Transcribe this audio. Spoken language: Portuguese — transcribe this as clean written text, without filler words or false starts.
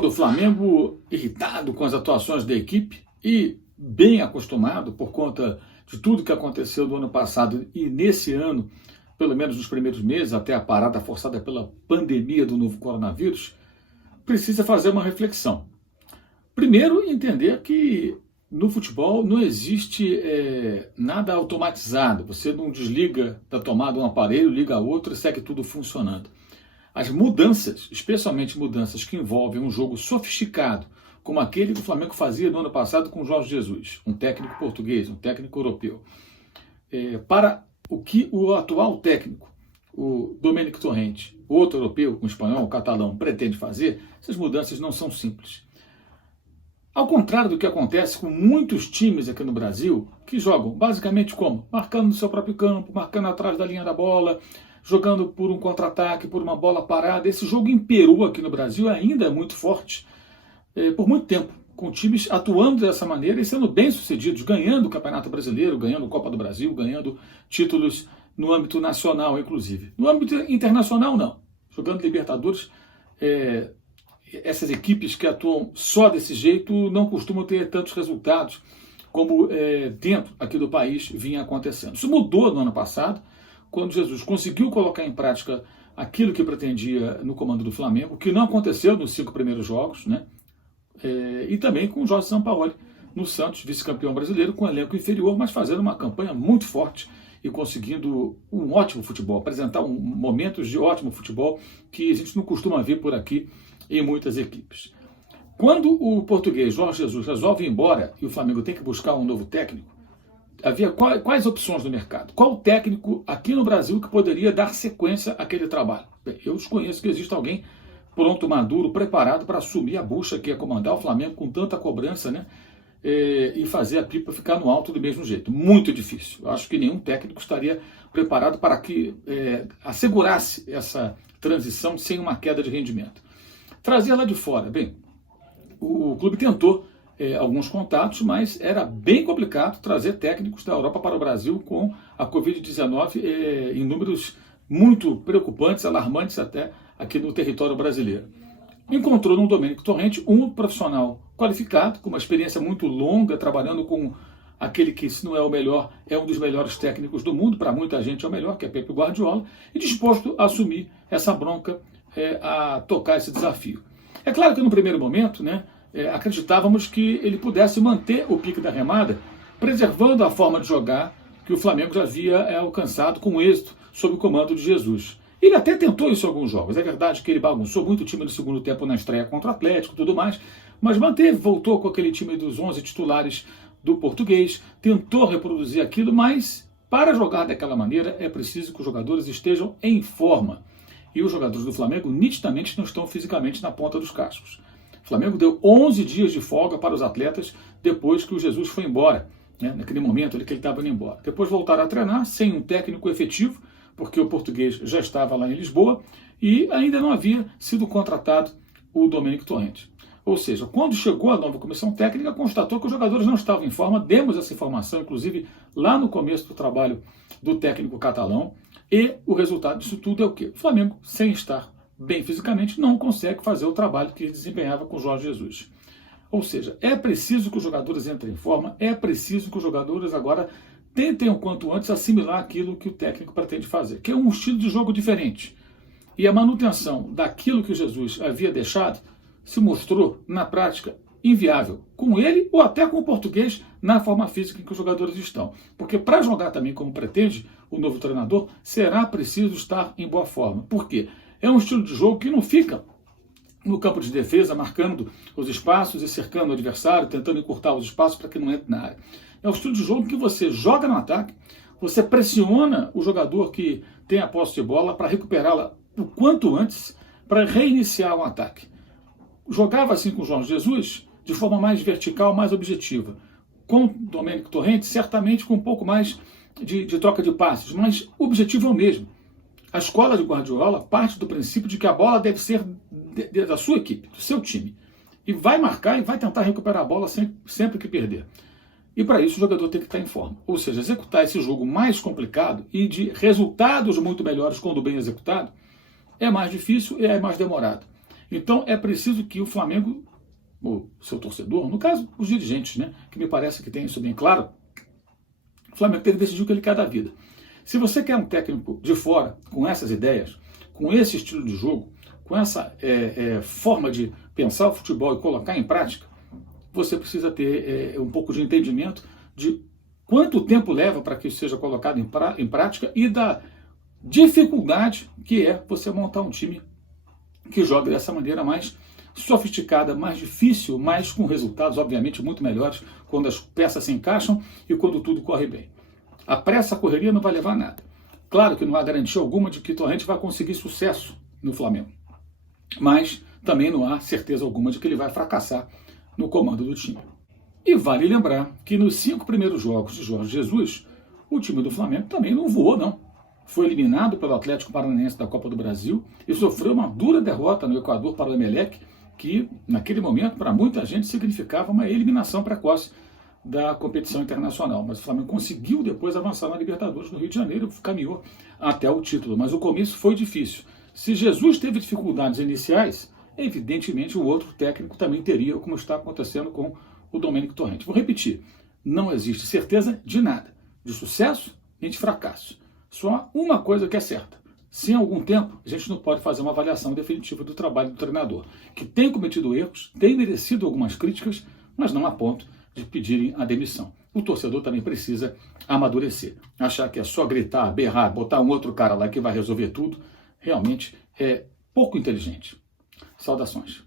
torcedor do Flamengo, irritado com as atuações da equipe e bem acostumado por conta de tudo que aconteceu no ano passado e nesse ano, pelo menos nos primeiros meses, até a parada forçada pela pandemia do novo coronavírus, precisa fazer uma reflexão. Primeiro, entender que no futebol não existe nada automatizado. Você não desliga da tomada um aparelho, liga outro e segue tudo funcionando. As mudanças, especialmente mudanças que envolvem um jogo sofisticado, como aquele que o Flamengo fazia no ano passado com o Jorge Jesus, um técnico português, um técnico europeu, para o que o atual técnico, o Domenico Torrente, outro europeu, um espanhol, um catalão, pretende fazer, essas mudanças não são simples. Ao contrário do que acontece com muitos times aqui no Brasil, que jogam basicamente como? Marcando no seu próprio campo, marcando atrás da linha da bola, jogando por um contra-ataque, por uma bola parada. Esse jogo imperou aqui no Brasil, ainda é muito forte, por muito tempo, com times atuando dessa maneira e sendo bem-sucedidos, ganhando o Campeonato Brasileiro, ganhando a Copa do Brasil, ganhando títulos no âmbito nacional, inclusive. No âmbito internacional, não. Jogando Libertadores, essas equipes que atuam só desse jeito não costumam ter tantos resultados como dentro aqui do país vinha acontecendo. Isso mudou no ano passado, quando Jesus conseguiu colocar em prática aquilo que pretendia no comando do Flamengo, que não aconteceu nos 5 primeiros jogos, né? E também com o Jorge Sampaoli no Santos, vice-campeão brasileiro, com elenco inferior, mas fazendo uma campanha muito forte e conseguindo um ótimo futebol, apresentar momentos de ótimo futebol que a gente não costuma ver por aqui em muitas equipes. Quando o português Jorge Jesus resolve ir embora e o Flamengo tem que buscar um novo técnico, havia quais opções no mercado? Qual técnico aqui no Brasil que poderia dar sequência àquele trabalho? Bem, eu desconheço que exista alguém pronto, maduro, preparado para assumir a bucha que é comandar o Flamengo com tanta cobrança, né? E fazer a pipa ficar no alto do mesmo jeito. Muito difícil. Eu acho que nenhum técnico estaria preparado para que assegurasse essa transição sem uma queda de rendimento. Trazer lá de fora. Bem, o clube tentou alguns contatos, mas era bem complicado trazer técnicos da Europa para o Brasil com a Covid-19 em números muito preocupantes, alarmantes até aqui no território brasileiro. Encontrou no Domenico Torrente um profissional qualificado, com uma experiência muito longa, trabalhando com aquele que, se não é o melhor, é um dos melhores técnicos do mundo, para muita gente é o melhor, que é Pep Guardiola, e disposto a assumir essa bronca, a tocar esse desafio. É claro que no primeiro momento, né, acreditávamos que ele pudesse manter o pique da remada, preservando a forma de jogar que o Flamengo já havia alcançado com êxito sob o comando de Jesus. Ele até tentou isso em alguns jogos. É verdade que ele bagunçou muito o time no segundo tempo na estreia contra o Atlético e tudo mais, mas voltou com aquele time dos 11 titulares do português, tentou reproduzir aquilo, mas para jogar daquela maneira é preciso que os jogadores estejam em forma. E os jogadores do Flamengo nitidamente não estão fisicamente na ponta dos cascos. O Flamengo deu 11 dias de folga para os atletas depois que o Jesus foi embora, né, naquele momento ali que ele estava indo embora. Depois voltaram a treinar sem um técnico efetivo, porque o português já estava lá em Lisboa e ainda não havia sido contratado o Domenico Torrente. Ou seja, quando chegou a nova comissão técnica, constatou que os jogadores não estavam em forma, demos essa informação, inclusive, lá no começo do trabalho do técnico catalão, e o resultado disso tudo é o quê? O Flamengo, sem estar bem fisicamente, não consegue fazer o trabalho que ele desempenhava com o Jorge Jesus. Ou seja, é preciso que os jogadores entrem em forma, é preciso que os jogadores agora tentem o quanto antes assimilar aquilo que o técnico pretende fazer, que é um estilo de jogo diferente. E a manutenção daquilo que o Jesus havia deixado se mostrou, na prática, inviável, com ele ou até com o português na forma física em que os jogadores estão. Porque para jogar também como pretende o novo treinador, será preciso estar em boa forma. Por quê? É um estilo de jogo que não fica no campo de defesa, marcando os espaços e cercando o adversário, tentando encurtar os espaços para que não entre na área. É um estilo de jogo que você joga no ataque, você pressiona o jogador que tem a posse de bola para recuperá-la o quanto antes, para reiniciar o ataque. Jogava assim com o Jorge Jesus, de forma mais vertical, mais objetiva. Com o Domenico Torrente, certamente com um pouco mais de troca de passes, mas o objetivo é o mesmo. A escola de Guardiola parte do princípio de que a bola deve ser da sua equipe, do seu time. E vai marcar e vai tentar recuperar a bola sempre que perder. E para isso o jogador tem que estar em forma. Ou seja, executar esse jogo mais complicado e de resultados muito melhores quando bem executado é mais difícil e é mais demorado. Então é preciso que o Flamengo, o seu torcedor, no caso os dirigentes, né, que me parece que tem isso bem claro, o Flamengo tem que decidir o que ele quer da vida. Se você quer um técnico de fora, com essas ideias, com esse estilo de jogo, com essa forma de pensar o futebol e colocar em prática, você precisa ter um pouco de entendimento de quanto tempo leva para que isso seja colocado em prática e da dificuldade que é você montar um time que joga dessa maneira mais sofisticada, mais difícil, mas com resultados, obviamente, muito melhores quando as peças se encaixam e quando tudo corre bem. A pressa, a correria não vai levar a nada. Claro que não há garantia alguma de que Torrente vai conseguir sucesso no Flamengo, mas também não há certeza alguma de que ele vai fracassar no comando do time. E vale lembrar que nos 5 primeiros jogos de Jorge Jesus, o time do Flamengo também não voou, não. Foi eliminado pelo Atlético Paranaense da Copa do Brasil e sofreu uma dura derrota no Equador para o Emelec, que naquele momento, para muita gente, significava uma eliminação precoce da competição internacional. Mas o Flamengo conseguiu depois avançar na Libertadores no Rio de Janeiro, caminhou até o título. Mas o começo foi difícil. Se Jesus teve dificuldades iniciais, evidentemente o outro técnico também teria, como está acontecendo com o Domênico Torrente. Vou repetir, não existe certeza de nada, de sucesso nem de fracasso. Só uma coisa que é certa: se em algum tempo a gente não pode fazer uma avaliação definitiva do trabalho do treinador, que tem cometido erros, tem merecido algumas críticas, mas não a ponto de pedirem a demissão. O torcedor também precisa amadurecer. Achar que é só gritar, berrar, botar um outro cara lá que vai resolver tudo, realmente é pouco inteligente. Saudações.